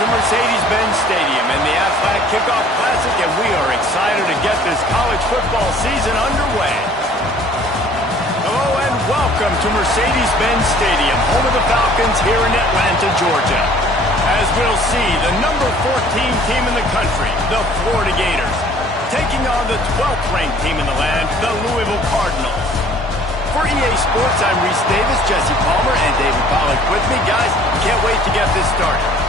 to Mercedes-Benz Stadium and the Aflac Kickoff Classic, and we are excited to get this college football season underway. Hello and welcome to Mercedes-Benz Stadium, home of the Falcons here in Atlanta, Georgia. As we'll see, the number 14 team in the country, the Florida Gators, taking on the 12th ranked team in the land, the Louisville Cardinals. For EA Sports, I'm Reese Davis, Jesse Palmer, and David Pollack with me. Guys, can't wait to get this started.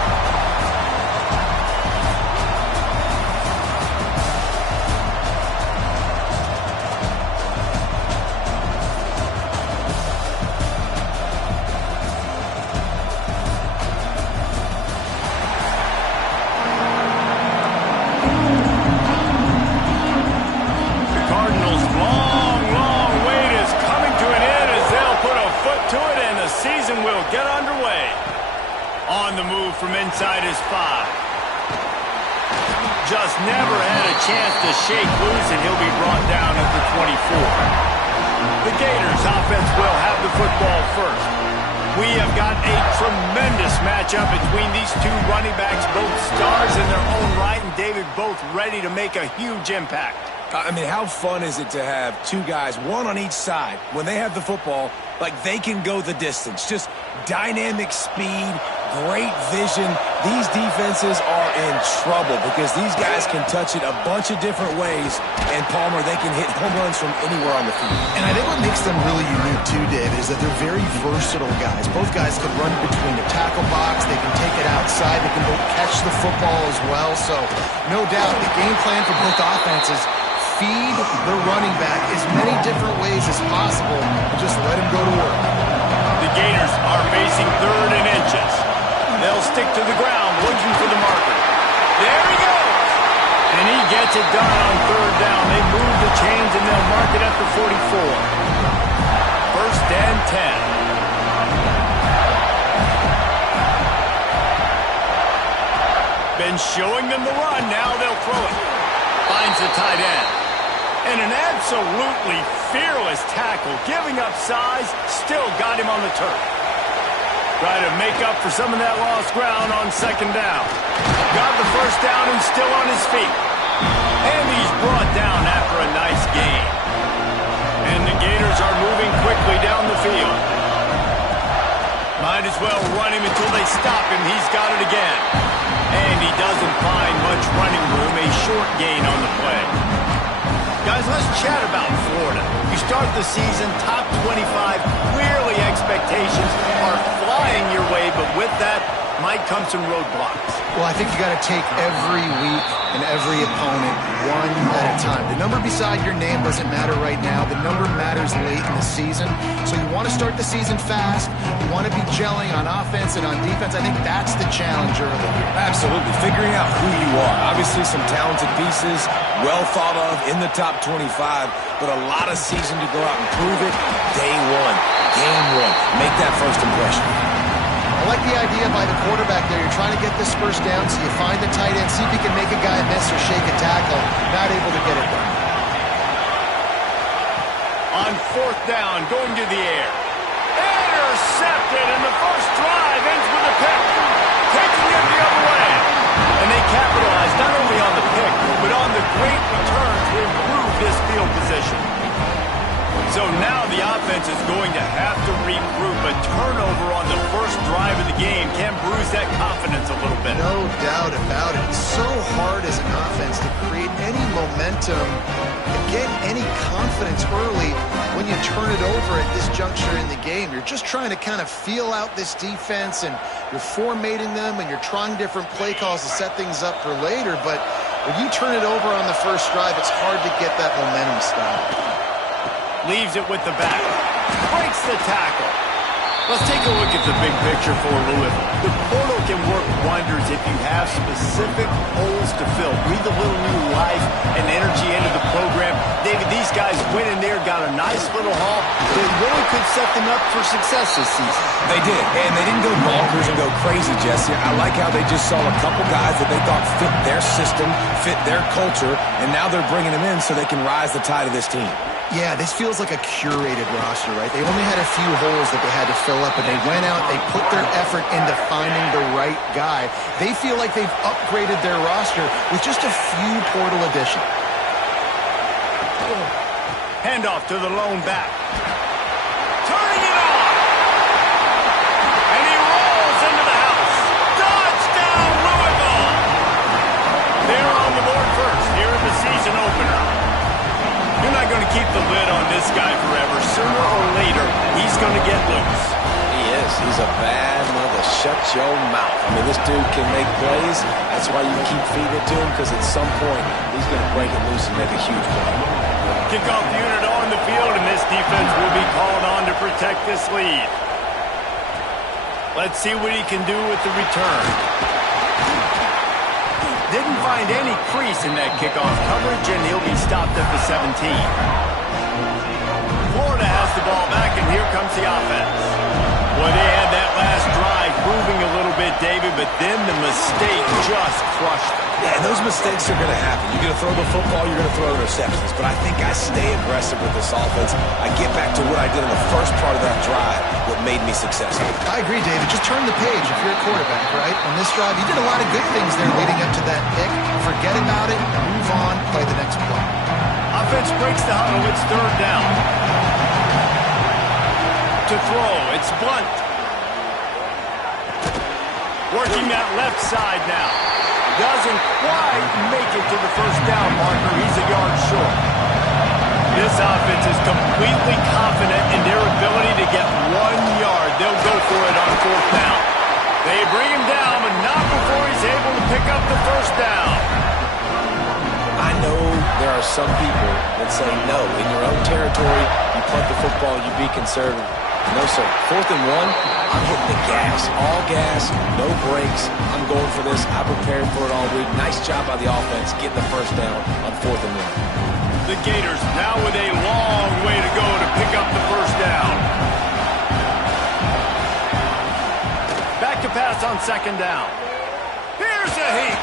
From inside his 5. Just never had a chance to shake loose, and he'll be brought down at the 24. The Gators offense will have the football first. We have got a tremendous matchup between these two running backs, both stars in their own right, and David, both ready to make a huge impact. I mean, how fun is it to have two guys, one on each side, when they have the football, like they can go the distance. Just dynamic speed, great vision. These defenses are in trouble because these guys can touch it a bunch of different ways, and Palmer, they can hit home runs from anywhere on the field. And I think what makes them really unique too, David, is that they're very versatile guys. Both guys can run between the tackle box, they can take it outside, they can both catch the football as well. So no doubt the game plan for both offenses, feed the running back as many different ways as possible and just let him go to work. The Gators are facing 3rd and inches. They'll stick to the ground, looking for the marker. There he goes! And he gets it done on 3rd down. They move the chains, and they'll mark it at the 44. 1st and 10. Been showing them the run. Now they'll throw it. Finds the tight end. And an absolutely fearless tackle, giving up size, still got him on the turf. Try to make up for some of that lost ground on 2nd down. Got the 1st down and still on his feet. And he's brought down after a nice gain. And the Gators are moving quickly down the field. Might as well run him until they stop him. He's got it again. And he doesn't find much running room, a short gain on the play. Guys, let's chat about Florida. You start the season top 25. Clearly expectations are flying your way, but with that might come some roadblocks. Well, I think you got to take every week and every opponent one at a time. The number beside your name doesn't matter right now. The number matters late in the season. So you want to start the season fast. You want to be gelling on offense and on defense. I think that's the challenge early here. Absolutely. Figuring out who you are. Obviously some talented pieces, well thought of in the top 25, but a lot of season to go out and prove it. Day one, game one. Make that first impression. I like the idea by the quarterback there. You're trying to get this 1st down, so you find the tight end, see if you can make a guy miss or shake a tackle. Not able to get it done. On 4th down, going to the air. Intercepted, and the first drive ends with a pick. Taking it the other way. And they capitalize not only on the pick, but on the great return to improve this field position. So now the offense is going to have to regroup. A turnover on the first drive of the game can bruise that confidence a little bit. No doubt about it. It's so hard as an offense to create any momentum and get any confidence early when you turn it over at this juncture in the game. You're just trying to kind of feel out this defense, and you're formatting them, and you're trying different play calls to set things up for later. But when you turn it over on the first drive, it's hard to get that momentum started. Leaves it with the back. Breaks the tackle. Let's take a look at the big picture for Louisville. The portal can work wonders if you have specific holes to fill. Breathe a little new life and energy into the program. David, these guys went in there, got a nice little haul. They really could set them up for success this season. They did, and they didn't go bonkers and go crazy, Jesse. I like how they just saw a couple guys that they thought fit their system, fit their culture, and now they're bringing them in so they can rise the tide of this team. Yeah, this feels like a curated roster, right? They only had a few holes that they had to fill up, and they went out, they put their effort into finding the right guy. They feel like they've upgraded their roster with just a few portal additions. Handoff to the lone back. Turning it on. And he rolls into the house. Touchdown, Louisville. They're on the board first here in the season opener. You're not going to keep the lid on this guy forever. Sooner or later, he's going to get loose. He is. He's a bad mother. Shut your mouth. I mean, this dude can make plays. That's why you keep feeding it to him, because at some point, he's going to break it loose and make a huge play. Kickoff unit on the field, and this defense will be called on to protect this lead. Let's see what he can do with the return. Didn't find any crease in that kickoff coverage, and he'll be stopped at the 17. Florida has the ball back, and here comes the offense. Well, they had that last drive moving a little bit, David, but then the mistake just crushed them. Yeah, and those mistakes are going to happen. You're going to throw the football, you're going to throw interceptions. But I think I stay aggressive with this offense. I get back to what I did in the first part of that drive, what made me successful. I agree, David. Just turn the page if you're a quarterback, right? On this drive, you did a lot of good things there leading up to that pick. Forget about it, move on, play the next play. Offense breaks the huddle. It's third down. To throw, it's Blunt. Working that left side now. Doesn't quite make it to the first down marker. He's a yard short. This offense is completely confident in their ability to get 1 yard. They'll go for it on fourth down. They bring him down, but not before he's able to pick up the first down. I know there are some people that say, no, in your own territory, you punt the football, you be conservative. No, sir. 4th and 1, I'm hitting the gas. All gas, no brakes. I'm going for this. I prepared for it all week. Nice job by the offense getting the first down on 4th and 1. The Gators now with a long way to go to pick up the first down. Back to pass on 2nd down. Here's a heap.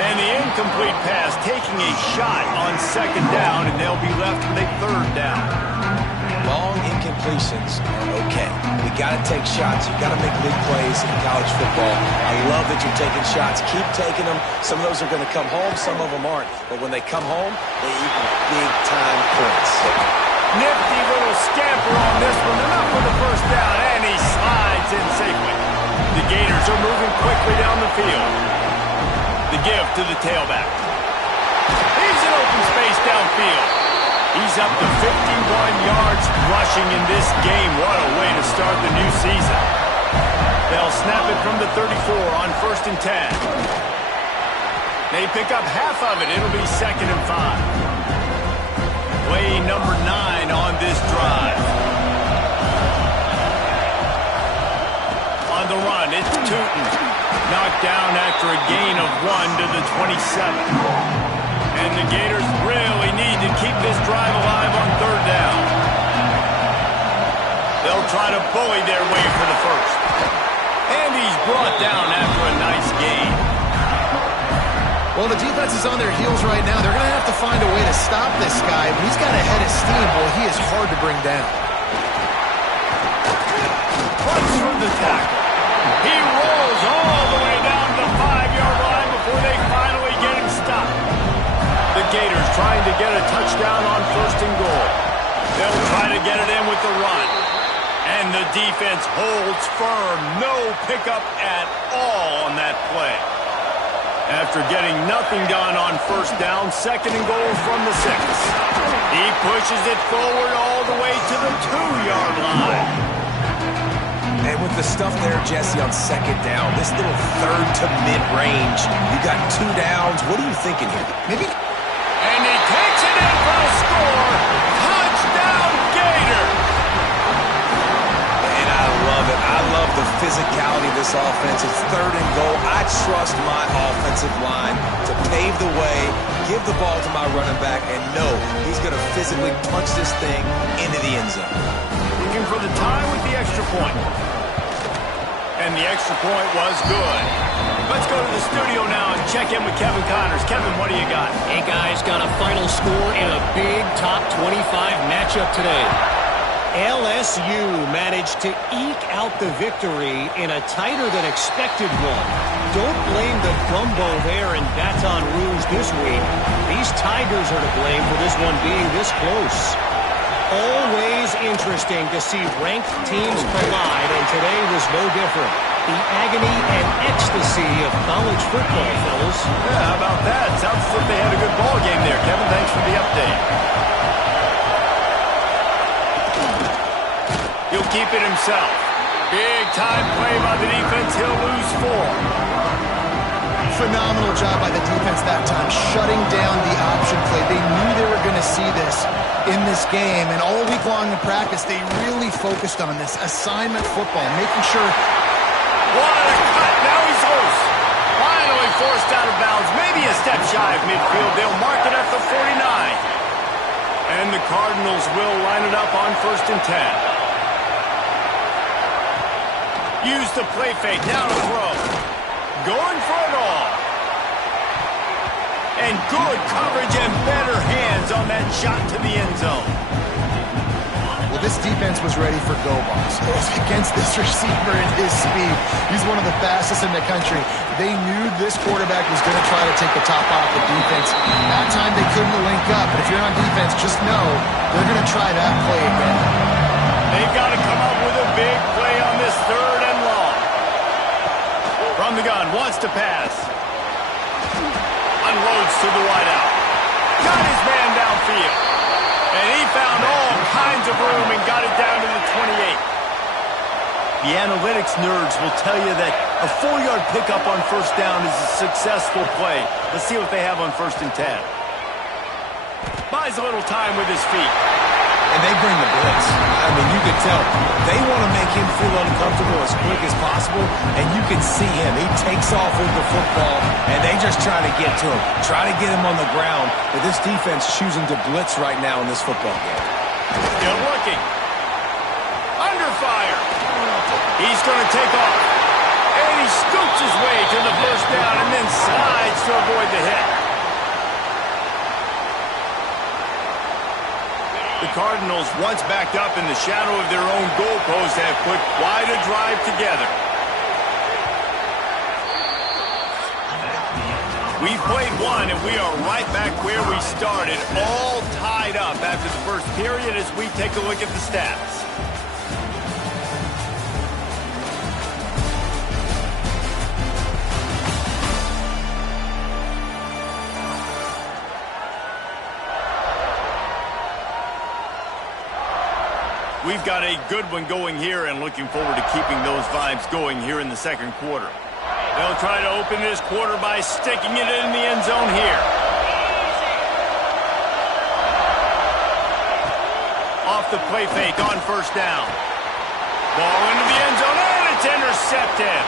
And the incomplete pass taking a shot on 2nd down, and they'll be left with a 3rd down. Long incompletions are okay. We got to take shots. You got to make big plays in college football. I love that you're taking shots. Keep taking them. Some of those are going to come home. Some of them aren't. But when they come home, they equal big-time points. Nifty little scamper on this one. Enough for the first down, and he slides in safely. The Gators are moving quickly down the field. The give to the tailback. He's in open space downfield. He's up to 51 yards rushing in this game. What a way to start the new season. They'll snap it from the 34 on 1st and 10. They pick up half of it. It'll be 2nd and 5. Play number 9 on this drive. On the run, it's Tootin. Knocked down after a gain of 1 to the 27. And the Gators really need to keep this drive alive on 3rd down. They'll try to bully their way for the first. And he's brought down after a nice gain. Well, the defense is on their heels right now. They're going to have to find a way to stop this guy. But he's got a head of steam. Well, he is hard to bring down. Runs through the tackle. He rolls all the way down to the 5-yard line before they finally get him stopped. The Gators trying to get a touchdown on 1st and goal. They'll try to get it in with the run. And the defense holds firm. No pickup at all on that play. After getting nothing done on 1st down, 2nd and goal from the 6. He pushes it forward all the way to the 2-yard line. And with the stuff there, Jesse, on 2nd down, this little 3rd to mid-range, you got 2 downs. What are you thinking here? Maybe. And he takes it in for a score. Touchdown, Gator. And I love it. I love the physicality of this offense. It's 3rd and goal. I trust my offensive line to pave the way, give the ball to my running back, and know he's going to physically punch this thing into the end zone. Looking for the tie with the extra point. And the extra point was good. Let's go to the studio now and check in with Kevin Connors. Kevin, what do you got? Hey, guys, got a final score in a big top 25 matchup today. LSU managed to eke out the victory in a tighter than expected one. Don't blame the gumbo there in Baton Rouge this week. These Tigers are to blame for this one being this close. Always interesting to see ranked teams collide, and today was no different. The agony and ecstasy of college football, fellas. Yeah, how about that? Sounds as if they had a good ball game there. Kevin, thanks for the update. He'll keep it himself. Big time play by the defense. He'll lose 4. Phenomenal job by the defense that time, shutting down the option play. They knew they were going to see this in this game, and all week long in practice, they really focused on this assignment football, making sure. What a cut! Now he's loose. Finally forced out of bounds, maybe a step shy of midfield. They'll mark it at the 49. And the Cardinals will line it up on 1st and 10. Use the play fake, now to throw. Going for it all. And good coverage and better hands on that shot to the end zone. Well, this defense was ready for go balls against this receiver and his speed. He's one of the fastest in the country. They knew this quarterback was going to try to take the top off the defense. That time they couldn't link up. But if you're on defense, just know they're going to try that play again. They've got to come up with a big play on this 3rd and long. From the gun, wants to pass. Unloads to the wideout. Got his man downfield. And he found all kinds of room and got it down to the 28. The analytics nerds will tell you that a 4-yard pickup on 1st down is a successful play. Let's see what they have on 1st and 10. Buys a little time with his feet. And they bring the blitz. I mean, you can tell. They want to make him feel uncomfortable as quick as possible, and you can see him. He takes off with the football, and they just try to get to him. Try to get him on the ground, but this defense choosing to blitz right now in this football game. Still looking. Under fire. He's going to take off. And he scoops his way to the 1st down and then slides to avoid the hit. The Cardinals, once backed up in the shadow of their own goalpost, have put quite a drive together. We've played one, and we are right back where we started, all tied up after the 1st period as we take a look at the stats. We've got a good one going here and looking forward to keeping those vibes going here in the 2nd quarter. They'll try to open this quarter by sticking it in the end zone here. Off the play fake on 1st down. Ball into the end zone and it's intercepted.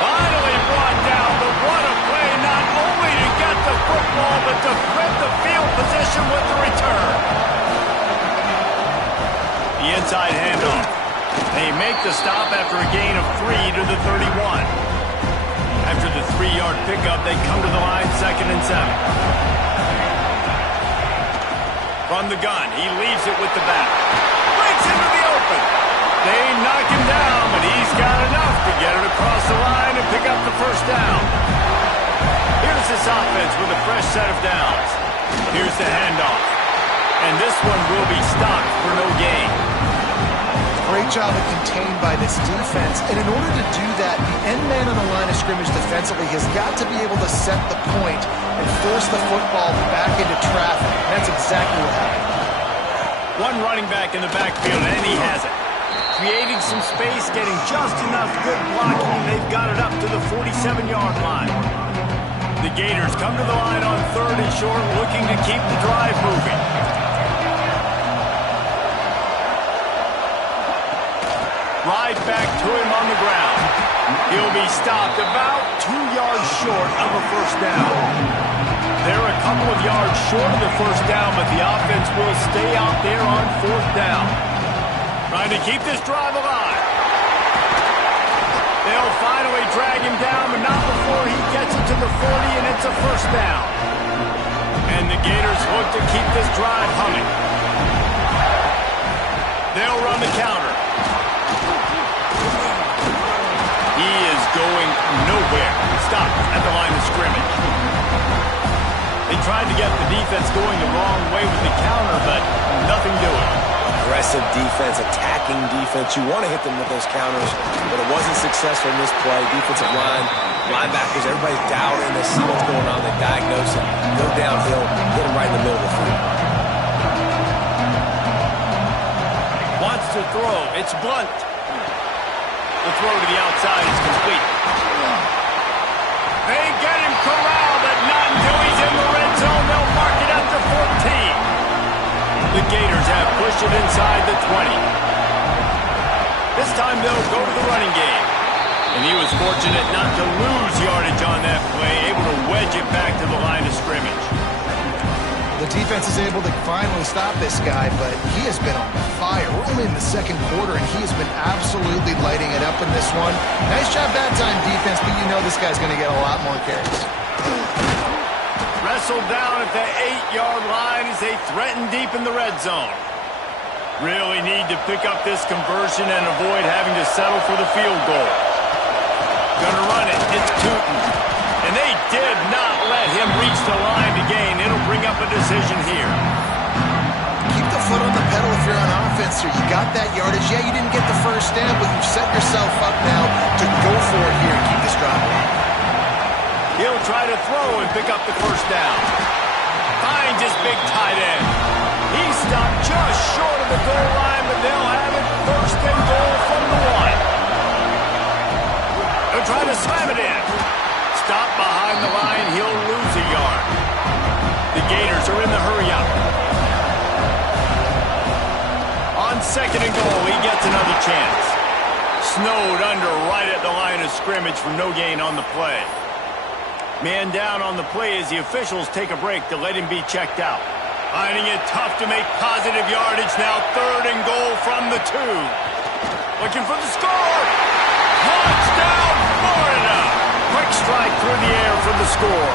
Finally brought down, but what a play, not only to get the football, but to flip the field position with the return. The inside handoff. They make the stop after a gain of 3 to the 31. After the 3-yard pickup, they come to the line 2nd and 7. From the gun, he leaves it with the back. Breaks into the open. They knock him down, but he's got enough to get it across the line and pick up the 1st down. Here's this offense with a fresh set of downs. Here's the handoff. And this one will be stopped for no gain. Great job of contained by this defense. And in order to do that, the end man on the line of scrimmage defensively has got to be able to set the point and force the football back into traffic. And that's exactly what happened. One running back in the backfield, and he has it. Creating some space, getting just enough good blocking, and they've got it up to the 47-yard line. The Gators come to the line on 3rd and short, looking to keep the drive moving. Right back to him on the ground. He'll be stopped about 2 yards short of a 1st down. They're a couple of yards short of the 1st down, but the offense will stay out there on 4th down. Trying to keep this drive alive. They'll finally drag him down, but not before he gets it to the 40, and it's a first down. And the Gators look to keep this drive humming. They'll run the counter. He is going nowhere. Stop at the line of scrimmage. They tried to get the defense going the wrong way with the counter, but nothing doing. Aggressive defense, attacking defense. You want to hit them with those counters, but it wasn't successful in this play. Defensive line, linebackers, everybody's dialed in. They see what's going on. They diagnose it, go downhill, hit them right in the middle of the field. Wants to throw. It's Blunt. The throw to the outside is complete. They get him corralled, but not until he's in the red zone. They'll mark it up to 14. The Gators have pushed it inside the 20. This time they'll go to the running game. And he was fortunate not to lose yardage on that play, able to wedge it back to the line of scrimmage. The defense is able to finally stop this guy, but he has been on fire. We're only in the second quarter, and he has been absolutely lighting it up in this one. Nice job that time, defense, but you know this guy's going to get a lot more carries. Wrestled down at the 8-yard line as they threaten deep in the red zone. Really need to pick up this conversion and avoid having to settle for the field goal. Gonna run it. It's Tootin. And they did not let him reach the line to gain. It'll bring up a decision here. Keep the foot on the pedal if you're on offense here. You got that yardage. Yeah, you didn't get the first down, but you've set yourself up now to go for it here and keep this drive alive. He'll try to throw and pick up the first down. Finds his big tight end. He stopped just short of the goal line, but they'll have it first and goal from the 1. They'll try to slam it in. Stop behind the line. He'll lose a yard. The Gators are in the hurry-up. On second and goal, he gets another chance. Snowed under right at the line of scrimmage for no gain on the play. Man down on the play as the officials take a break to let him be checked out. Finding it tough to make positive yardage now. Third and goal from the 2. Looking for the score. Touchdown, Florida. Quick strike through the air for the score.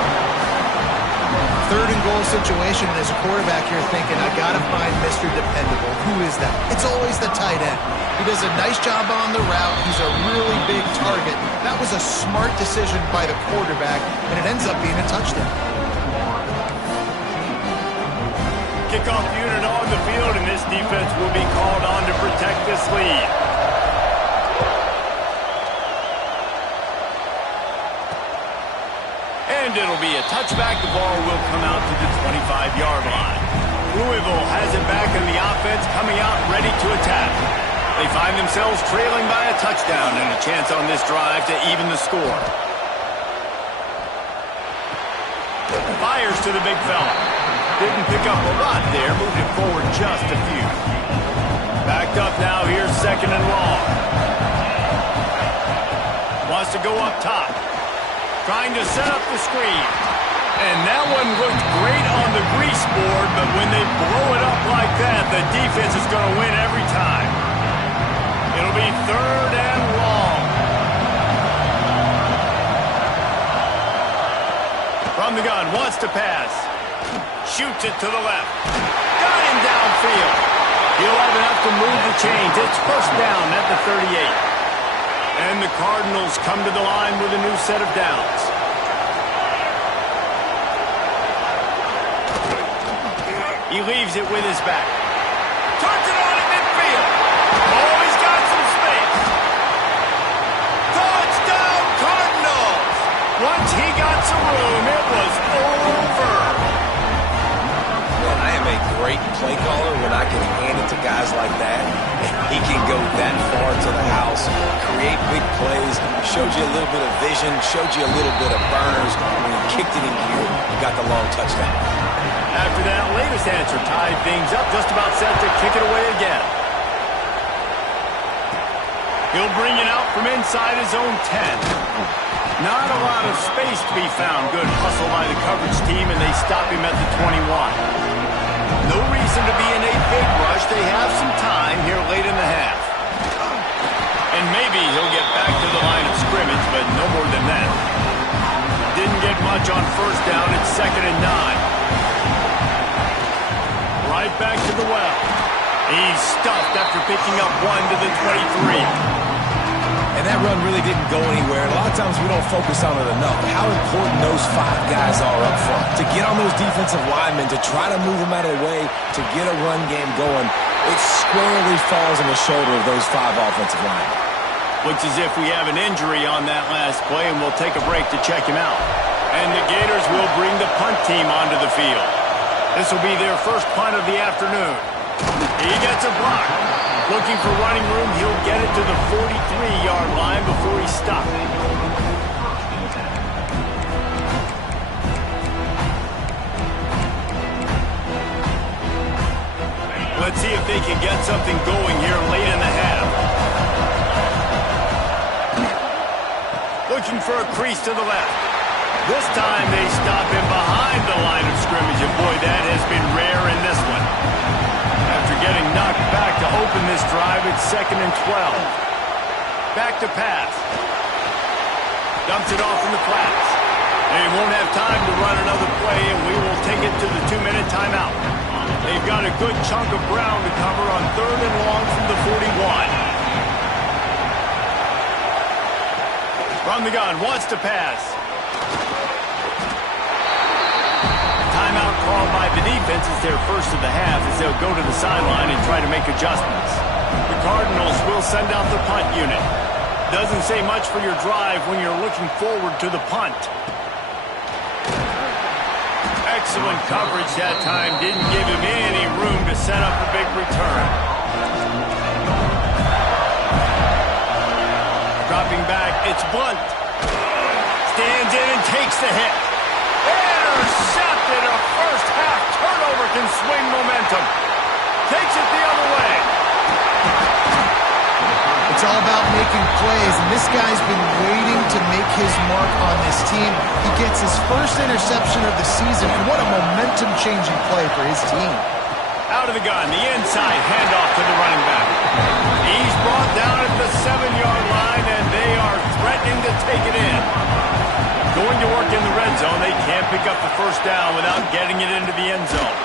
Third and goal situation, and as a quarterback, you're thinking, I got to find Mr. Dependable. Who is that? It's always the tight end. He does a nice job on the route. He's a really big target. That was a smart decision by the quarterback, and it ends up being a touchdown. Kickoff unit on the field, and this defense will be called on to protect this lead. And it'll be a touchback. The ball will come out to the 25-yard line. Louisville has it back in the offense, coming out ready to attack. They find themselves trailing by a touchdown and a chance on this drive to even the score. Fires to the big fella. Didn't pick up a lot there, moved it forward just a few. Backed up now, here's second and long. Wants to go up top. Trying to set up the screen. And that one looked great on the grease board, but when they blow it up like that, the defense is going to win every time. It'll be third and long. From the gun, wants to pass. Shoots it to the left. Got him downfield. He'll have enough to move the chains. It's first down at the 38. And the Cardinals come to the line with a new set of downs. He leaves it with his back. Turns it on at midfield. Oh, he's got some space. Touchdown, Cardinals. Once he got some room, it was over. Man, I am a great play caller when I can hand it to guys like that. He can go that far to the house, create big plays, showed you a little bit of vision, showed you a little bit of burners. When he kicked it in gear, he got the long touchdown. After that latest answer tied things up, just about set to kick it away again. He'll bring it out from inside his own 10. Not a lot of space to be found. Good hustle by the coverage team, and they stop him at the 21. No reason to be in a big rush. They have some time here late in the half. And maybe he'll get back to the line of scrimmage, but no more than that. Didn't get much on first down. It's 2nd and 9. Right back to the well. He's stuffed after picking up 1 to the 23. And that run really didn't go anywhere. A lot of times we don't focus on it enough. How important those 5 guys are up front. To get on those defensive linemen, to try to move them out of the way, to get a run game going, it squarely falls on the shoulder of those 5 offensive linemen. Looks as if we have an injury on that last play, and we'll take a break to check him out. And the Gators will bring the punt team onto the field. This will be their first punt of the afternoon. He gets a block. Looking for running room, he'll get it to the 43-yard line before he stopped. Let's see if they can get something going here late in the half. Looking for a crease to the left. This time they stop him behind the line of scrimmage, and boy, that has been rare in this one. After getting knocked back to open this drive, it's 2nd and 12. Back to pass. Dumps it off in the flats. They won't have time to run another play, and we will take it to the 2-minute timeout. They've got a good chunk of ground to cover on 3rd and long from the 41. From the gun, wants to pass. Timeout called by the defense is their first of the half as they'll go to the sideline and try to make adjustments. The Cardinals will send out the punt unit. Doesn't say much for your drive when you're looking forward to the punt. Excellent coverage that time. Didn't give him any room to set up a big return. Dropping back, it's Blunt. Stands in and takes the hit. Intercepted. A first half turnover can swing momentum. Takes it the other way. It's all about making plays, and this guy's been waiting to make his mark on this team. He gets his first interception of the season, and what a momentum-changing play for his team. Out of the gun, the inside handoff to the running back. He's brought down at the 7-yard line, and they are threatening to take it in. Going to work in the red zone, they can't pick up the first down without getting it into the end zone.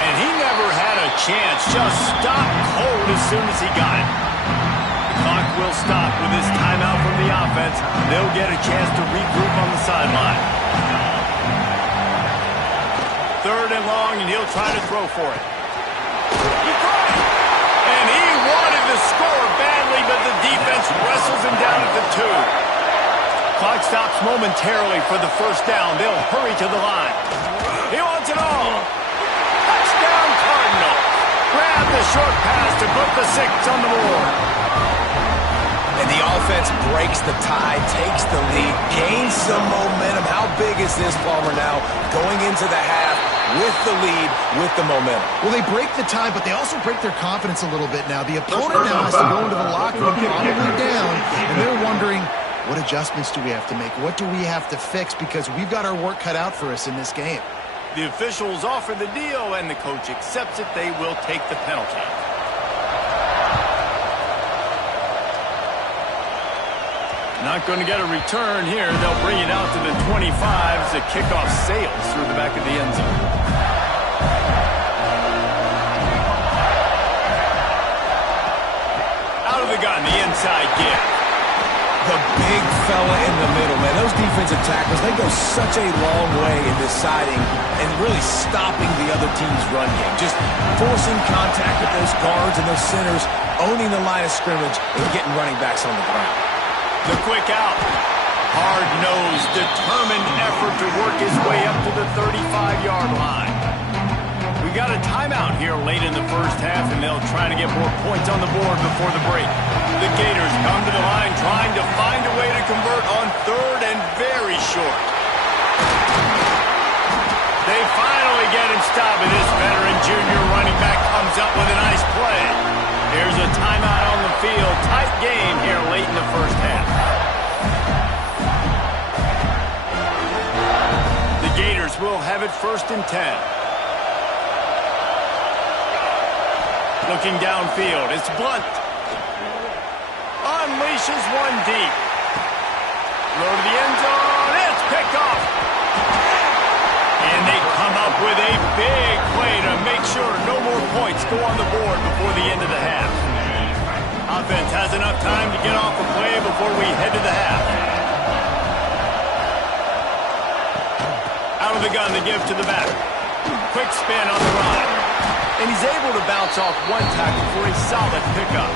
And he never had a chance, just stopped cold as soon as he got it. The clock will stop with this timeout from the offense. They'll get a chance to regroup on the sideline. 3rd and long, and he'll try to throw for it. He tried, and he wanted to score badly, but the defense wrestles him down at the 2. Clock stops momentarily for the first down. They'll hurry to the line. He wants it all. Touchdown, Cardinals. Grab the short pass to put the 6 on the board. And the offense breaks the tie, takes the lead, gains some momentum. How big is this, Palmer, now? Going into the half with the lead, with the momentum. Well, they break the tie, but they also break their confidence a little bit now. The opponent now has to go into the locker room, probably down, and they're wondering, what adjustments do we have to make? What do we have to fix? Because we've got our work cut out for us in this game. The officials offer the deal, and the coach accepts it. They will take the penalty. Not going to get a return here. They'll bring it out to the 25 as the kickoff sails through the back of the end zone. Out of the gun, the inside give. The big fella in the middle, man. Those defensive tackles, they go such a long way in deciding and really stopping the other team's run game. Just forcing contact with those guards and those centers, owning the line of scrimmage, and getting running backs on the ground. The quick out. Hard-nosed, determined effort to work his way up to the 35-yard line. We got a timeout here late in the first half, and they'll try to get more points on the board before the break. The Gators come to the line trying to find a way to convert on 3rd and very short. They finally get him stopped, and this veteran junior running back comes up with a nice play. Here's a timeout on the field. Tight game here late in the first half. The Gators will have it 1st and 10. Looking downfield, it's Blunt. Unleashes one deep. Throw to the end zone, it's picked off. And they come up with a big play to make sure no more points go on the board before the end of the half. Offense has enough time to get off the play before we head to the half. Out of the gun, they give to the back. Quick spin on the run. And he's able to bounce off one tackle for a solid pickup.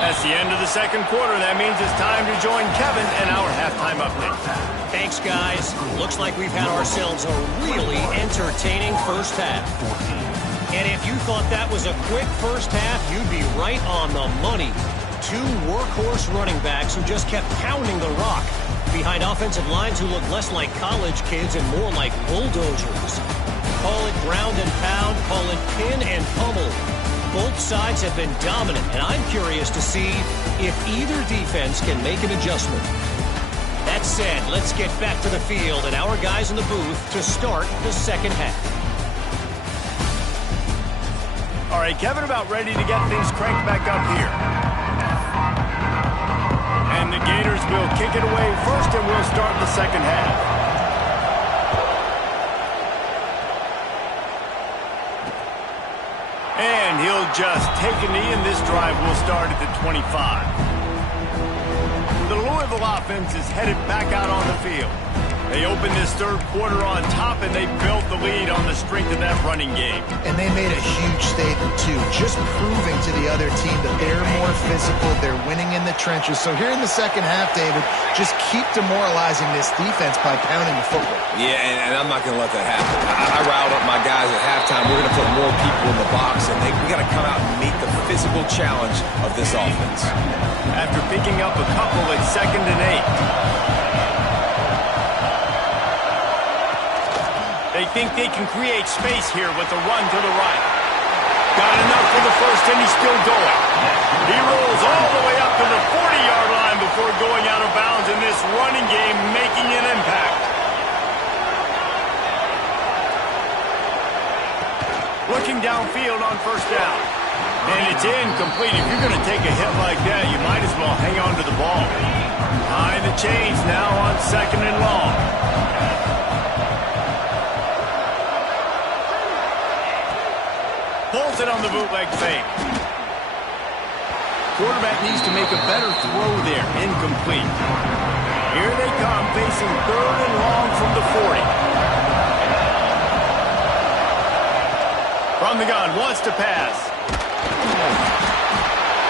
That's the end of the second quarter. That means it's time to join Kevin and our halftime update. Thanks, guys. Looks like we've had ourselves a really entertaining first half. And if you thought that was a quick first half, you'd be right on the money. Two workhorse running backs who just kept pounding the rock behind offensive lines who look less like college kids and more like bulldozers. Call it ground and pound, call it pin and pummel. Both sides have been dominant, and I'm curious to see if either defense can make an adjustment. That said, let's get back to the field and our guys in the booth to start the second half. All right, Kevin, about ready to get things cranked back up here. And the Gators will kick it away first, and we'll start the second half. And he'll just take a knee, and this drive will start at the 25. The Louisville offense is headed back out on the field. They opened this third quarter on top, and they built the lead on the strength of that running game. And they made a huge statement, too, just proving to the other team that they're more physical, they're winning in the trenches. So here in the second half, David, just keep demoralizing this defense by pounding the football. Yeah, and I'm not going to let that happen. I riled up my guys at halftime. We're going to put more people in the box, and we got to come out and meet the physical challenge of this offense. After picking up a couple at 2nd and 8. They think they can create space here with the run to the right. Got enough for the first, and he's still going. He rolls all the way up to the 40-yard line before going out of bounds in this running game, making an impact. Looking downfield on first down. And it's incomplete. If you're going to take a hit like that, you might as well hang on to the ball. High the chains now on 2nd and long. Pulls it on the bootleg fake. Quarterback needs to make a better throw there. Incomplete. Here they come, facing 3rd and long from the 40. From the gun, wants to pass.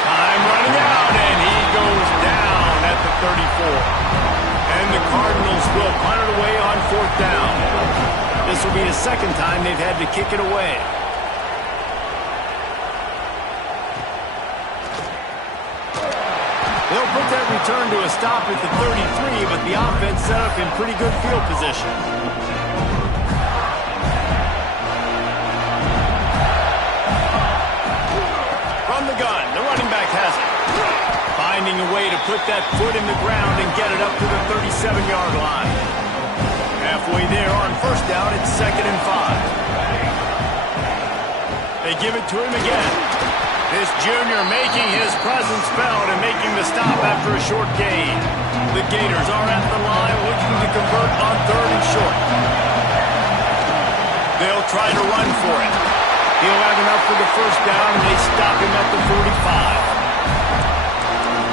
Time running out, and he goes down at the 34. And the Cardinals will punt it away on 4th down. This will be the second time they've had to kick it away. They'll put that return to a stop at the 33, but the offense set up in pretty good field position. From the gun, the running back has it. Finding a way to put that foot in the ground and get it up to the 37-yard line. Halfway there on first down, it's 2nd and 5. They give it to him again. This junior making his presence felt and making the stop after a short gain. The Gators are at the line looking to convert on 3rd and short. They'll try to run for it. He'll have enough for the first down, and they stop him at the 45.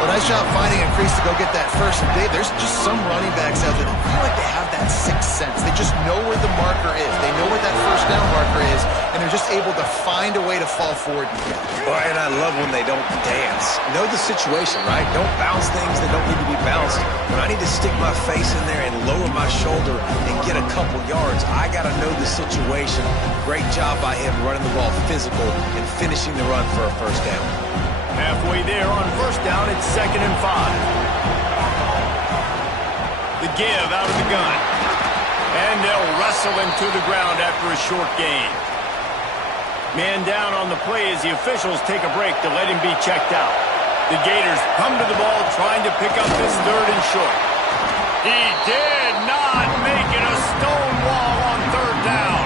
Well, nice job finding a crease to go get that first. Dave, there's just some running backs out there that feel like they have that sixth sense. They just know where the marker is. They know where that first down marker is, and they're just able to find a way to fall forward and get it. Well, and I love when they don't dance. Know the situation, right? Don't bounce things that don't need to be bounced. When I need to stick my face in there and lower my shoulder and get a couple yards, I got to know the situation. Great job by him running the ball physical and finishing the run for a first down. Halfway there on first down, it's 2nd and 5. The give out of the gun. And they'll wrestle him to the ground after a short gain. Man down on the play as the officials take a break to let him be checked out. The Gators come to the ball trying to pick up this 3rd and short. He did not make it, a stone wall on 3rd down.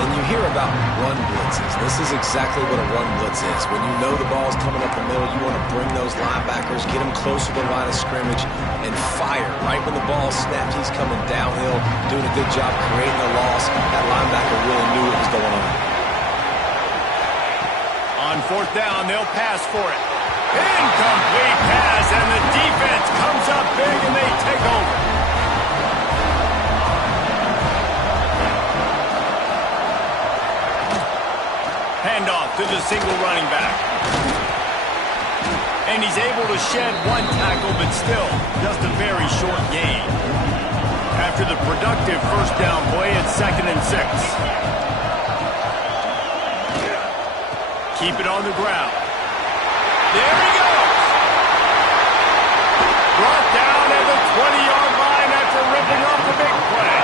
And you hear about run blitzes. This is exactly what a run blitz is. When you know the ball's coming up the middle, you want to bring those linebackers, get them closer to the line of scrimmage, and fire. Right when the ball snapped, he's coming downhill, doing a good job creating a loss. That linebacker really knew what was going on. On fourth down, they'll pass for it. Incomplete pass, and the defense comes up big, and they take over. Handoff to the single running back. And he's able to shed one tackle, but still just a very short gain. After the productive first down play, it's 2nd and 6. Keep it on the ground. There he goes. Brought down at the 20-yard line after ripping off the big play.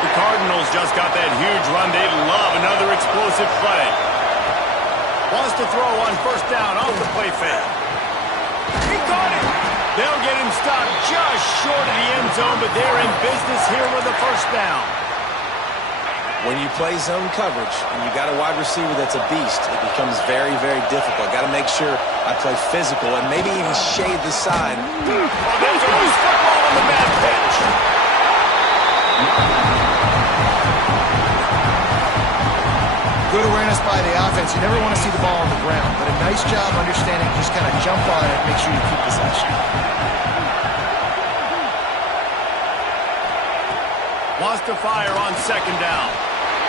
The Cardinals just got that huge run. They love another explosive play. Wants to throw on first down off the play fake. He caught it. They'll get him stopped just short of the end zone, but they're in business here with a first down. When you play zone coverage and you got a wide receiver that's a beast, it becomes very, very difficult. Got to make sure I play physical and maybe even shade the side. Oh, there's a loose football on the bad pitch. Good awareness by the offense. You never want to see the ball on the ground, but a nice job understanding just kind of jump on it, make sure you keep possession. Wants to fire on second down.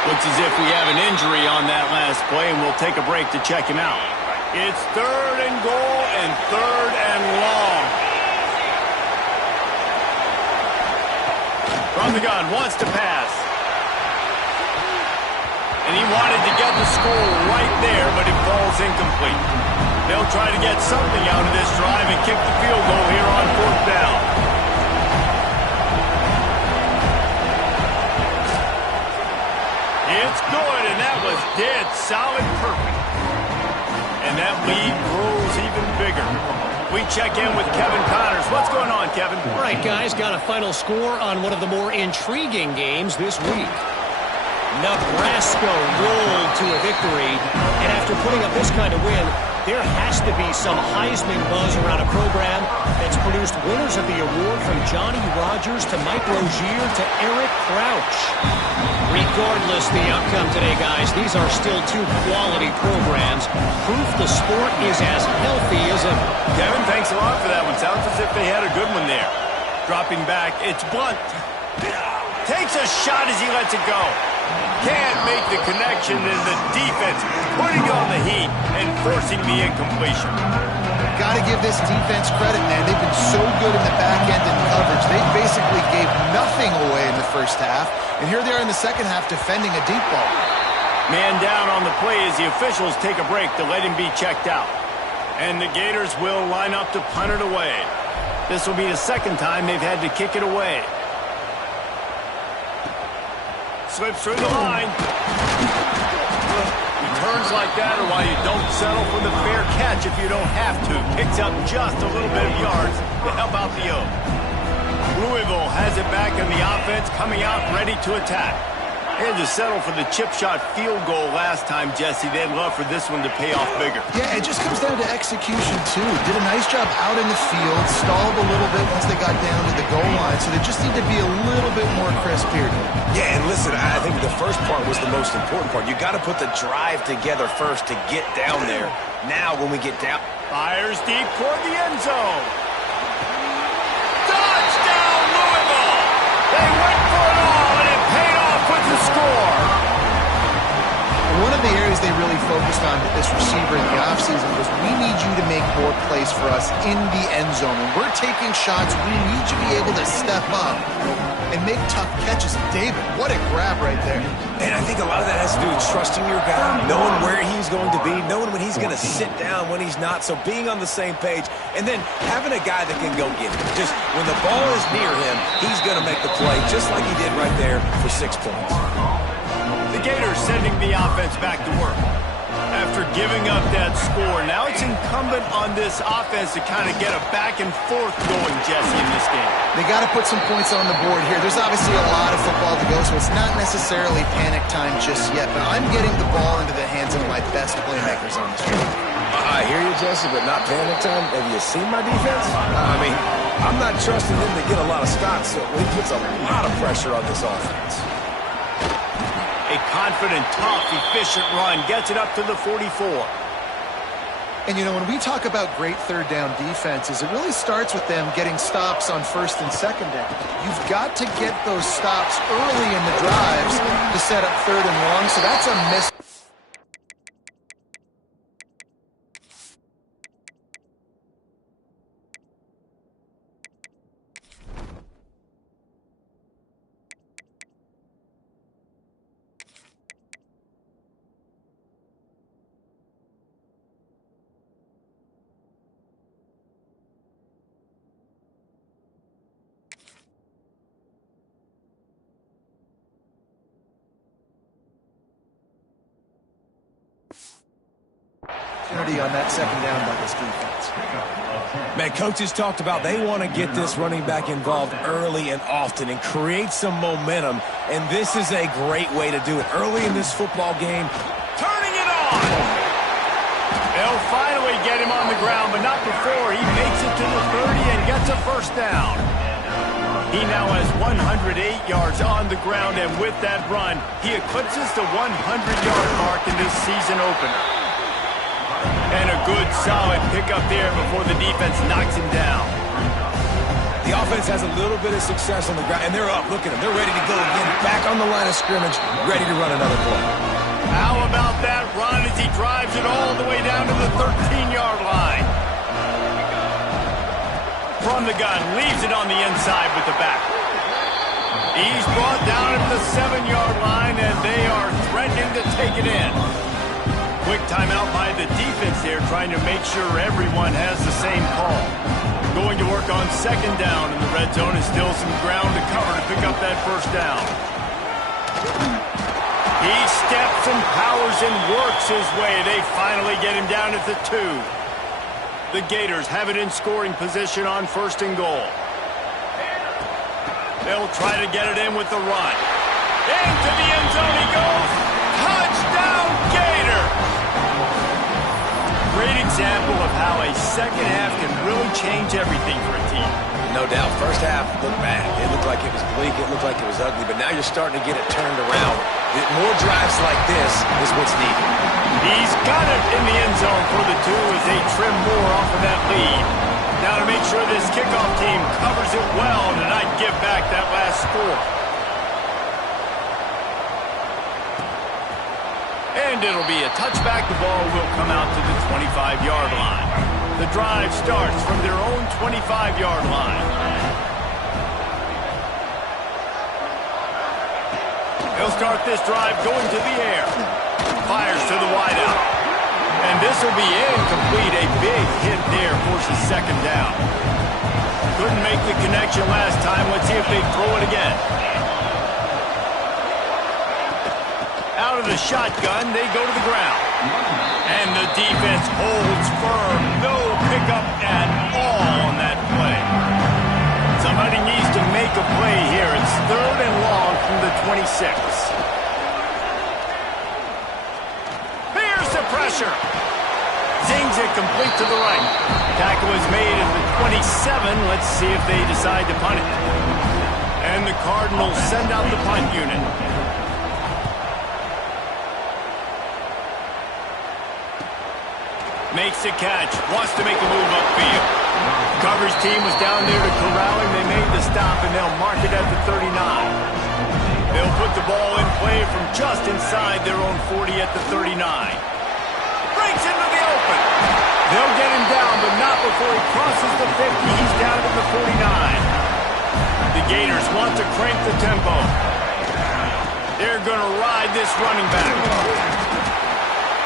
Looks as if we have an injury on that last play, and we'll take a break to check him out. It's 3rd and goal and 3rd and long. From the gun, wants to pass. And he wanted to get the score right there, but it falls incomplete. They'll try to get something out of this drive and kick the field goal here on 4th down. It's good, and that was dead solid perfect. And that lead grows even bigger. We check in with Kevin Connors. What's going on, Kevin? All right, guys, got a final score on one of the more intriguing games this week. Nebraska rolled to a victory, and after putting up this kind of win, there has to be some Heisman buzz around a program that's produced winners of the award from Johnny Rodgers to Mike Rozier to Eric Crouch. Regardless the outcome today, guys, these are still two quality programs. Proof the sport is as healthy as ever. Kevin, thanks a lot for that one. Sounds as if they had a good one there. Dropping back, it's Blunt. Takes a shot as he lets it go. Can't make the connection, and the defense putting on the heat and forcing the incompletion. Got to give this defense credit, man. They've been so good in the back end and coverage. They basically gave nothing away in the first half, and here they are in the second half defending a deep ball. Man down on the play as the officials take a break to let him be checked out. And the Gators will line up to punt it away. This will be the second time they've had to kick it away. Slips through the line. Returns like that are why you don't settle for the fair catch if you don't have to. Picks up just a little bit of yards to help out the Oak. Louisville has it back in the offense, coming out ready to attack. They had to settle for the chip shot field goal last time, Jesse. They'd love for this one to pay off bigger. Yeah, it just comes down to execution, too. Did a nice job out in the field, stalled a little bit once they got down to the goal line, so they just need to be a little bit more crisp here. Yeah, and listen, I think the first part was the most important part. You got to put the drive together first to get down there. Now, when we get down... Fires deep toward the end zone. Touchdown, Louisville! They went for it all, and it paid off with the score. One of the areas they really focused on with this receiver in the offseason was we need you to make more plays for us in the end zone. When we're taking shots, we need you to be able to step up and make tough catches. David, what a grab right there. And I think a lot of that has to do with trusting your guy, knowing where he's going to be, knowing when he's going to sit down, when he's not. So being on the same page, and then having a guy that can go get it. Just when the ball is near him, he's going to make the play, just like he did right there for 6 points. The Gators sending the offense back to work. After giving up that score, now it's incumbent on this offense to kind of get a back and forth going, Jesse, in this game. They got to put some points on the board here. There's obviously a lot of football to go, so it's not necessarily panic time just yet, but I'm getting the ball into the hands of my best playmakers on this field. I hear you, Jesse, but not panic time. Have you seen my defense? I mean, I'm not trusting them to get a lot of stops, so it puts a lot of pressure on this offense. A confident, tough, efficient run gets it up to the 44. And, you know, when we talk about great third down defenses, it really starts with them getting stops on first and second down. You've got to get those stops early in the drives to set up third and long, so that's a miss. On that second down by this defense. Man, coaches talked about they want to get this running back involved early and often and create some momentum, and this is a great way to do it early in this football game. Turning it on! They'll finally get him on the ground, but not before he makes it to the 30 and gets a first down. He now has 108 yards on the ground, and with that run, he eclipses the 100-yard mark in this season opener. And a good, solid pickup there before the defense knocks him down. The offense has a little bit of success on the ground, and they're up. Look at them. They're ready to go again. Back on the line of scrimmage, ready to run another play. How about that run as he drives it all the way down to the 13-yard line? From the gun, leaves it on the inside with the back. He's brought down at the 7-yard line, and they are threatening to take it in. Quick timeout by the defense there, trying to make sure everyone has the same call. Going to work on second down in the red zone, and still some ground to cover to pick up that first down. He steps and powers and works his way. They finally get him down at the 2. The Gators have it in scoring position on first and goal. They'll try to get it in with the run. Into the end zone he goes. Touchdown, Gator! Great example of how a second half can really change everything for a team. No doubt. First half looked bad. It looked like it was bleak. It looked like it was ugly. But now you're starting to get it turned around. More drives like this is what's needed. He's got it in the end zone for the 2 as they trim more off of that lead. Now to make sure this kickoff team covers it well to not give back that last score. And it'll be a touchback. The ball will come out to the 25-yard line. The drive starts from their own 25-yard line. They'll start this drive going to the air. Fires to the wideout. And this will be incomplete. A big hit there forces second down. Couldn't make the connection last time. Let's see if they throw it again. Out of the shotgun, they go to the ground. And the defense holds firm. No pickup at all on that play. Somebody needs to make a play here. It's third and long from the 26. Here's the pressure. Zings it complete to the right. Tackle is made at the 27. Let's see if they decide to punt it. And the Cardinals send out the punt unit. Makes the catch, wants to make a move upfield. Coverage team was down there to corral him. They made the stop, and they'll mark it at the 39. They'll put the ball in play from just inside their own 40 at the 39. Breaks into the open. They'll get him down, but not before he crosses the 50. He's down to the 49. The Gators want to crank the tempo. They're going to ride this running back.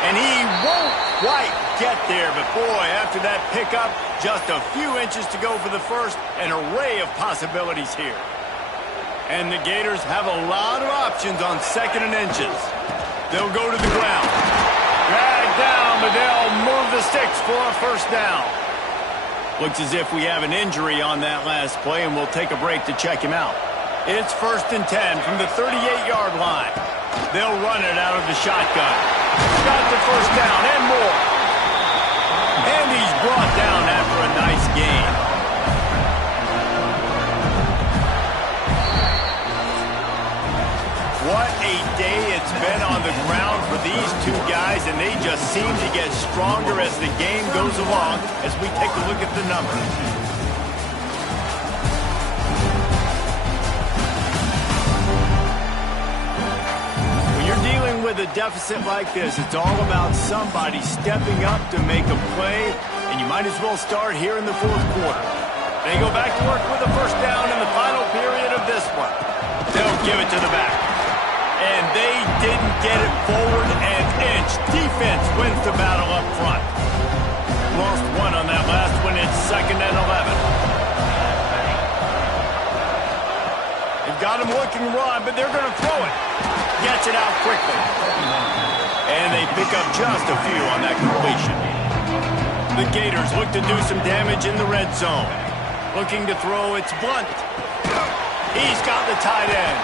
And he won't quite get there, but boy, after that pickup, just a few inches to go for the first, an array of possibilities here. And the Gators have a lot of options on second and inches. They'll go to the ground. Drag down. move the sticks for a first down. Looks as if we have an injury on that last play, and we'll take a break to check him out. It's 1st and 10 from the 38-yard line. They'll run it out of the shotgun. Got the first down and more. And he's brought down after a nice gain. What a day it's been on the ground for these two guys, and they just seem to get stronger as the game goes along as we take a look at the numbers. When you're dealing with a deficit like this, it's all about somebody stepping up to make a play, and you might as well start here in the 4th quarter. They go back to work with a first down in the final period of this one. They'll give it to the back. And they didn't get it forward an inch. Defense wins the battle up front. Lost one on that last one. It's 2nd and 11. They've got him looking run, but they're going to throw it. Gets it out quickly. And they pick up just a few on that completion. The Gators look to do some damage in the red zone. Looking to throw, it's Blunt. He's got the tight end.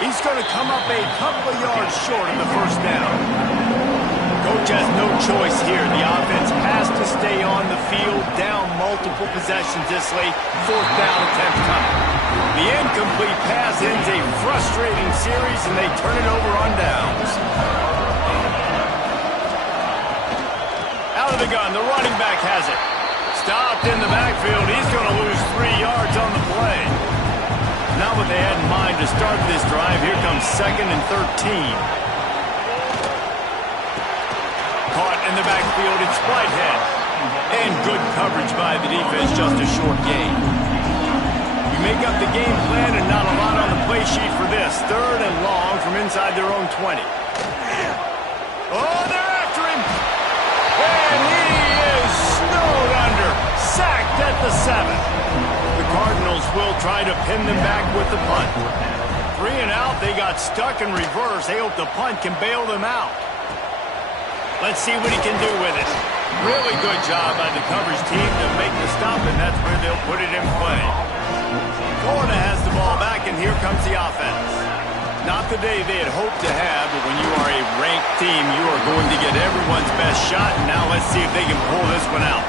He's going to come up a couple of yards short of the first down. Coach has no choice here. The offense has to stay on the field, down multiple possessions this late. 4th down attempt coming. The incomplete pass ends a frustrating series, and they turn it over on downs. Out of the gun, the running back has it. Stopped in the backfield. He's going to lose 3 yards on the play. Not what they had in mind to start this drive. Here comes 2nd and 13. Caught in the backfield, it's Whitehead. And good coverage by the defense, just a short gain. You make up the game plan and not a lot on the play sheet for this. 3rd and long from inside their own 20. Oh, they're after him. And he is snowed under. Sacked at the 7. The Cardinals will try to pin them back with the punt. 3 and out, they got stuck in reverse. They hope the punt can bail them out. Let's see what he can do with it. Really good job by the coverage team to make the stop, and that's where they'll put it in play. Florida has the ball back, and here comes the offense. Not the day they had hoped to have, but when you are a ranked team, you are going to get everyone's best shot, and now let's see if they can pull this one out.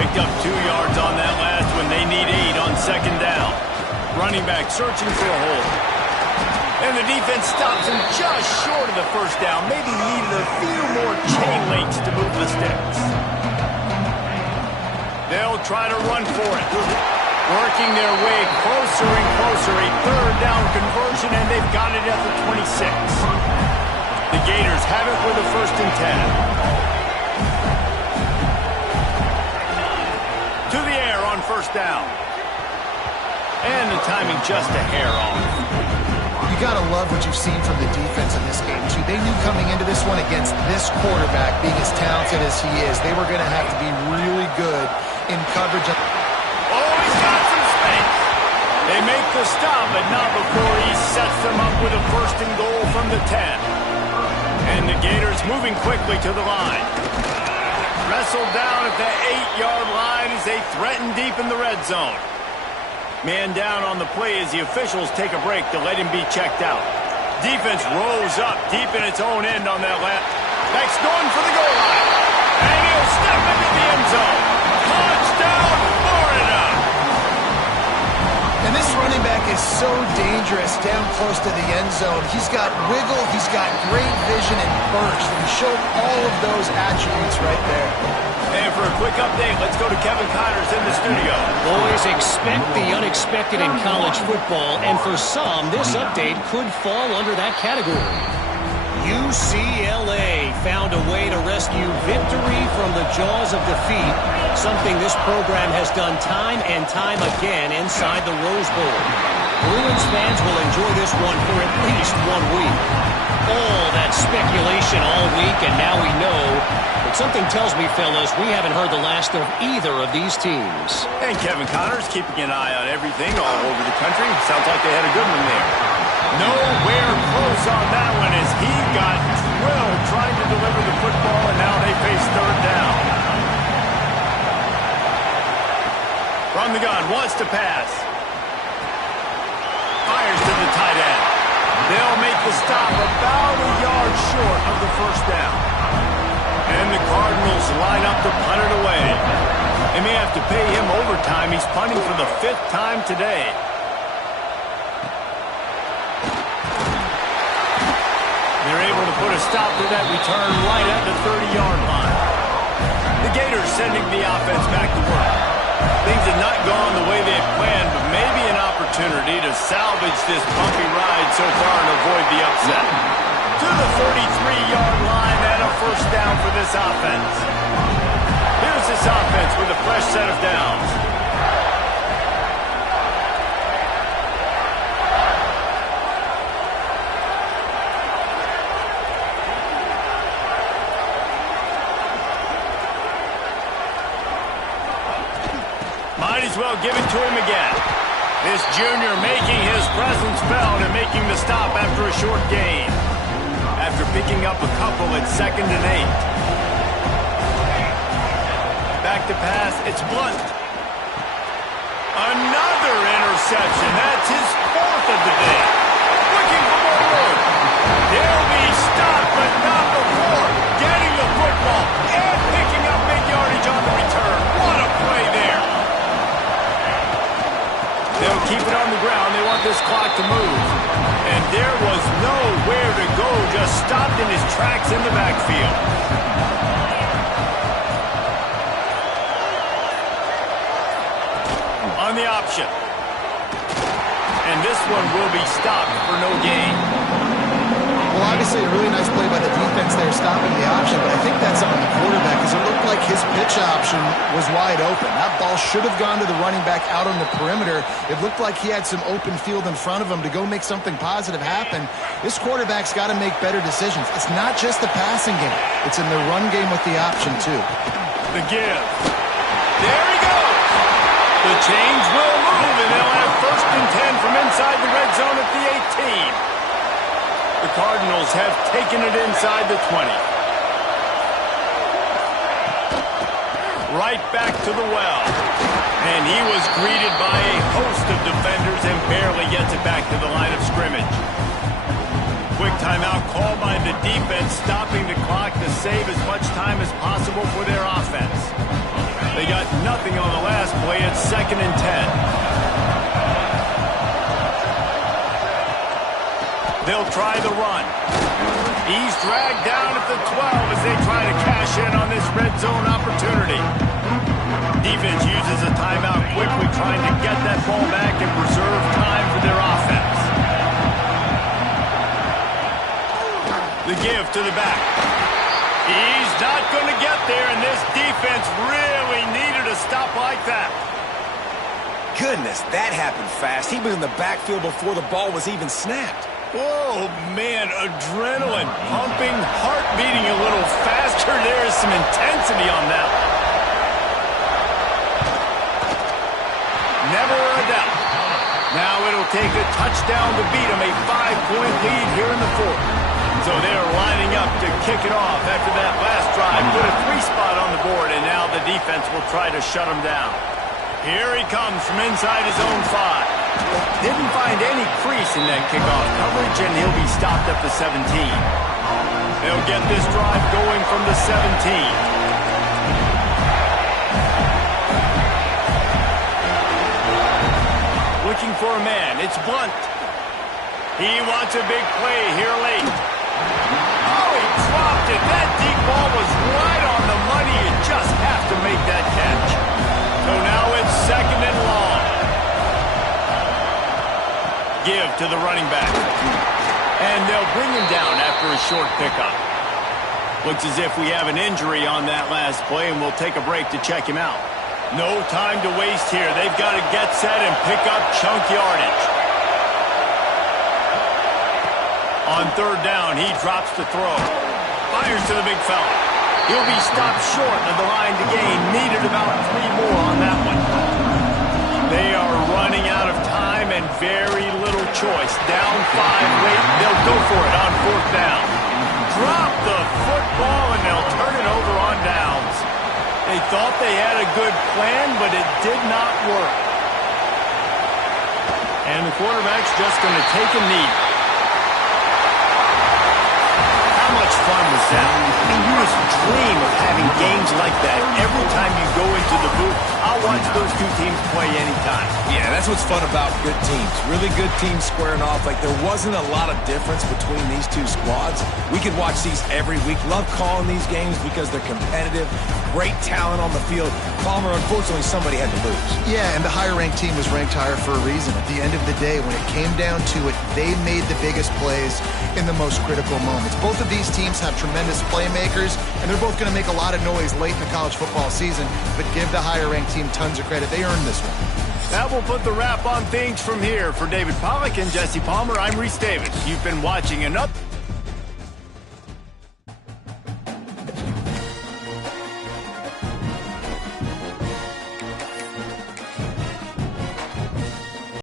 Picked up 2 yards on that last one. They need 8 on 2nd down. Running back searching for a hole. And the defense stops him just short of the first down. Maybe needed a few more chain links to move the sticks. They'll try to run for it. Working their way closer and closer. A 3rd down conversion, and they've got it at the 26. The Gators have it with a 1st and 10. To the air on first down. And the timing just a hair off. You got to love what you've seen from the defense in this game, too. They knew coming into this one against this quarterback, being as talented as he is, they were going to have to be really good in coverage. Oh, he's got some space. They make the stop, but not before he sets them up with a 1st and goal from the 10. And the Gators moving quickly to the line. Wrestled down at the 8-yard line as they threaten deep in the red zone. Man down on the play as the officials take a break to let him be checked out. Defense rolls up deep in its own end on that left. Back's going for the goal line. And he'll step into the end zone. Touchdown, Florida! And this running back is so dangerous down close to the end zone. He's got wiggle, he's got great vision and burst. He showed all of those attributes right there. And for a quick update, let's go to Kevin Connors in the studio. Boys, expect the unexpected in college football, and for some, this update could fall under that category. UCLA found a way to rescue victory from the jaws of defeat, something this program has done time and time again inside the Rose Bowl. Bruins fans will enjoy this one for at least 1 week. All that speculation all week, and now we know. But something tells me, fellas, we haven't heard the last of either of these teams. And Kevin Connors keeping an eye on everything all over the country. Sounds like they had a good one there. Nowhere close on that one as he got drilled trying to deliver the football, and now they face 3rd down. From the gun, wants to pass. Fires to the tight end. They'll make the stop about a yard short of the first down. And the Cardinals line up to punt it away. They may have to pay him overtime. He's punting for the 5th time today. They're able to put a stop to that return right at the 30-yard line. The Gators sending the offense back to work. Things have not gone the way they had planned, but maybe an opportunity to salvage this bumpy ride so far and avoid the upset. To the 33-yard line and a first down for this offense. Here's this offense with a fresh set of downs. Might as well give it to him again. This junior making his presence felt and making the stop after a short gain. After picking up a couple at 2nd and 8. Back to pass, it's Blunt. Another interception. That's his 4th of the day. Looking for more room. They'll be stopped, but not before getting the football and picking up big yardage on the return. What a play there. They'll keep it on the ground. They want this clock to move. And there was nowhere to go, just stopped in his tracks in the backfield. On the option. And this one will be stopped for no gain. Well, obviously a really nice play by the defense there stopping the option, but I think that's on the quarterback because it looked like his pitch option was wide open. That ball should have gone to the running back out on the perimeter. It looked like he had some open field in front of him to go make something positive happen. This quarterback's got to make better decisions. It's not just the passing game. It's in the run game with the option, too. The give. There he goes. The change will move, and they'll have 1st and 10 from inside the red zone at the 18. The Cardinals have taken it inside the 20. Right back to the well. And he was greeted by a host of defenders and barely gets it back to the line of scrimmage. Quick timeout called by the defense, stopping the clock to save as much time as possible for their offense. They got nothing on the last play. It's 2nd and 10. They'll try the run. He's dragged down at the 12 as they try to cash in on this red zone opportunity. Defense uses a timeout quickly, trying to get that ball back and preserve time for their offense. The give to the back. He's not going to get there, and this defense really needed a stop like that. Goodness, that happened fast. He was in the backfield before the ball was even snapped. Oh, man, adrenaline pumping, heart beating a little faster. There is some intensity on that. Never a doubt. Now it'll take a touchdown to beat them, a 5-point lead here in the 4th. So they're lining up to kick it off after that last drive. Put a 3-spot on the board, and now the defense will try to shut them down. Here he comes from inside his own 5. Didn't find any crease in that kickoff coverage, and he'll be stopped at the 17. They'll get this drive going from the 17. Looking for a man. It's Blunt. He wants a big play here late. Oh, he dropped it. That deep ball was right on the money. You just have to make that catch. So now it's 2nd and long. Give to the running back. And they'll bring him down after a short pickup. Looks as if we have an injury on that last play, and we'll take a break to check him out. No time to waste here. They've got to get set and pick up chunk yardage. On 3rd down, he drops to throw. Fires to the big fella. He'll be stopped short of the line to gain. Needed about 3 more on that one. They are running out of time and very little choice. Down 5 late. They'll go for it on 4th down. Drop the football and they'll turn it over on downs. They thought they had a good plan, but it did not work. And the quarterback's just going to take a knee. How much fun was that? I mean, you just dream of having games like that every time you go into the booth. I'll watch those two teams play anytime. Yeah, that's what's fun about good teams. Really good teams squaring off. Like, there wasn't a lot of difference between these two squads. We could watch these every week. Love calling these games because they're competitive. Great talent on the field. Palmer, unfortunately, somebody had to lose. Yeah, and the higher-ranked team was ranked higher for a reason. At the end of the day, when it came down to it, they made the biggest plays in the most critical moments. Both of these teams have tremendous playmakers, and they're both going to make a lot of noise late in the college football season, but give the higher-ranked team tons of credit. They earned this one. That will put the wrap on things from here. For David Pollack and Jesse Palmer, I'm Reese Davis. You've been watching another